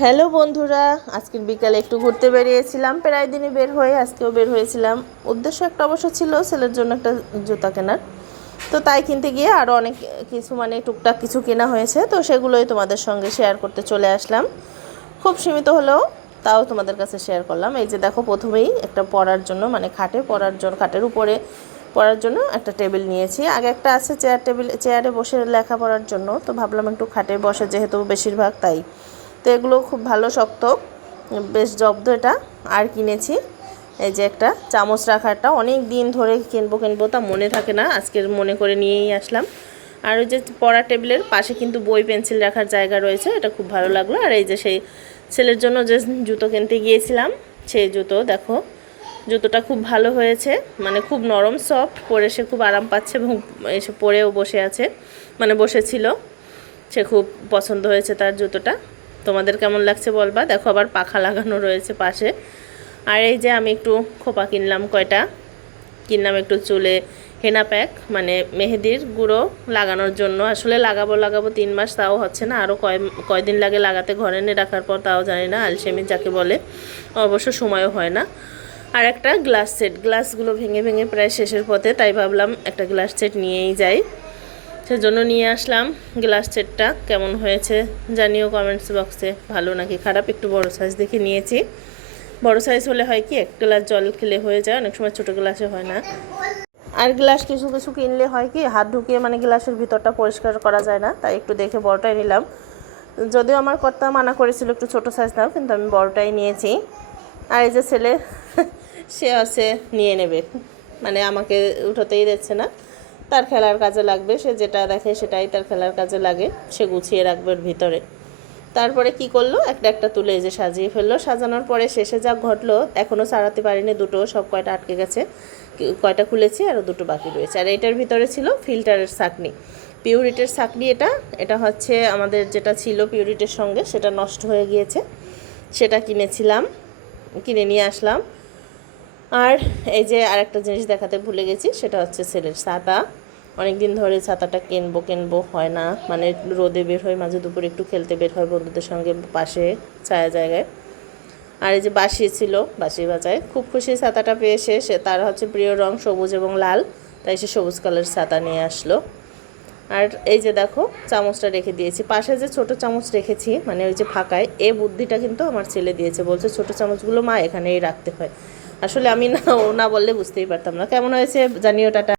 Hello বন্ধুরা, আজকের বিকালে একটু ঘুরতে বেরিয়েছিলাম। প্রায় দিনই বের হয়ে আজকেও বের হয়েছিলাম। উদ্দেশ্য একটা অবশ্য ছিল ছেলের জন্য একটা জুতা কেনার। তো তাই কিনতে গিয়ে আরও অনেক কিছু টুকটাক কিছু কেনা হয়েছে, তো সেগুলোই তোমাদের সঙ্গে শেয়ার করতে চলে আসলাম। খুব সীমিত হলেও তাও তোমাদের কাছে শেয়ার করলাম। এই যে দেখো, প্রথমেই একটা পড়ার জন্য খাটে পড়ার জন্য, খাটের উপরে পড়ার জন্য একটা টেবিল নিয়েছি। আগে একটা আছে চেয়ারে বসে লেখা পড়ার জন্য, তো ভাবলাম একটু খাটে বসে যেহেতু বেশিরভাগ, তাই তো এগুলো খুব ভালো, শক্ত, বেশ জব্দ এটা। আর কিনেছি এই যে একটা চামচ রাখারটা, অনেক দিন ধরে কিনবো তা মনে থাকে না, আজকের মনে করে নিয়েই আসলাম। আর ওই যে পড়ার টেবিলের পাশে কিন্তু বই পেন্সিল রাখার জায়গা রয়েছে, এটা খুব ভালো লাগলো। আর এই যে সেই ছেলের জন্য যে জুতো কিনতে গিয়েছিলাম, সেই জুতো দেখো, জুতোটা খুব ভালো হয়েছে, খুব নরম, সফট, পরে সে খুব আরাম পাচ্ছে এবং এসে পরেও বসে আছে, বসেছিল। সে খুব পছন্দ হয়েছে তার জুতোটা। তোমাদের কেমন লাগছে বলবা। দেখো, আবার পাখা লাগানো রয়েছে পাশে। আর এই যে আমি একটু খোপা কিনলাম একটু চুলে হেনা প্যাক, মেহেদির গুঁড়ো লাগানোর জন্য। আসলে লাগাবো 3 মাস, তাও হচ্ছে না। আরও কয়দিন লাগে লাগাতে, ঘরে এনে রাখার পর, তাও জানি না, আলসেমি যাকে বলে। অবশ্য সময়ও হয় না। আর একটা গ্লাস সেট, গ্লাসগুলো ভেঙে ভেঙে প্রায় শেষের পথে, তাই ভাবলাম একটা গ্লাস সেট নিয়েই যাই। সেজন্য নিয়ে আসলাম গ্লাস সেটটা। কেমন হয়েছে জানিও কমেন্টস বক্সে, ভালো নাকি খারাপ। একটু বড় সাইজ দেখে নিয়েছি। বড় সাইজ হলে হয় কি, এক গ্লাস জল খেলে হয়ে যায়, অনেক সময় ছোটো গ্লাসে হয় না। আর গ্লাস কিছু কিছু কিনলে হয় কি, হাত ঢুকিয়ে গ্লাসের ভিতরটা পরিষ্কার করা যায় না, তাই একটু দেখে বড়টাই নিলাম। যদিও আমার কর্তা মানা করেছিল একটু ছোটো সাইজ নাও, কিন্তু আমি বড়টাই নিয়েছি। আর এই যে ছেলে সে আছে নিয়ে নেবে, আমাকে উঠাতেই দিচ্ছে না, তার খেলার কাজে লাগবে। সে যেটা দেখে সেটাই তার খেলার কাজে লাগে, সে গুছিয়ে রাখবে ওর ভিতরে। তারপরে কি করলো, একটা একটা তুলে এই যে সাজিয়ে ফেললো। সাজানোর পরে শেষে যা ঘটলো, এখনও সারাতে পারিনি, দুটো সব কয়টা আটকে গেছে, কয়টা খুলেছি, আরও দুটো বাকি রয়েছে। আর এটার ভিতরে ছিল ফিল্টারের ছাঁকনি, পিউরিটের ছাঁকনি। এটা হচ্ছে আমাদের যেটা ছিল পিউরিটের সঙ্গে, সেটা নষ্ট হয়ে গিয়েছে, সেটা কিনে নিয়ে আসলাম। আর এই যে আরেকটা জিনিস দেখাতে ভুলে গেছি, সেটা হচ্ছে ছেলের ছাতা। অনেক দিন ধরে ছাতাটা কিনবো হয় না, রোদে বের হয়, মাঝে দুপুরে একটু খেলতে বের হয় বন্ধুদের সঙ্গে পাশে ছায়া জায়গায়। আর এই যে বাঁশি বাজায়, খুব খুশি ছাতাটা পেয়ে। সে তার হচ্ছে প্রিয় রং সবুজ এবং লাল, তাই সে সবুজ কালার ছাতা নিয়ে আসলো। আর এই যে দেখো, চামচটা রেখে দিয়েছি পাশে, যে ছোট চামচ রেখেছি, ওই যে ফাঁকায়, এই বুদ্ধিটা কিন্তু আমার ছেলে দিয়েছে। বলছে ছোট চামচগুলো মা এখানেই রাখতে হয়। আসলে আমি না, ও না বললে বুঝতেই পারতাম না। কেমন হয়েছে জানিও, টাটা।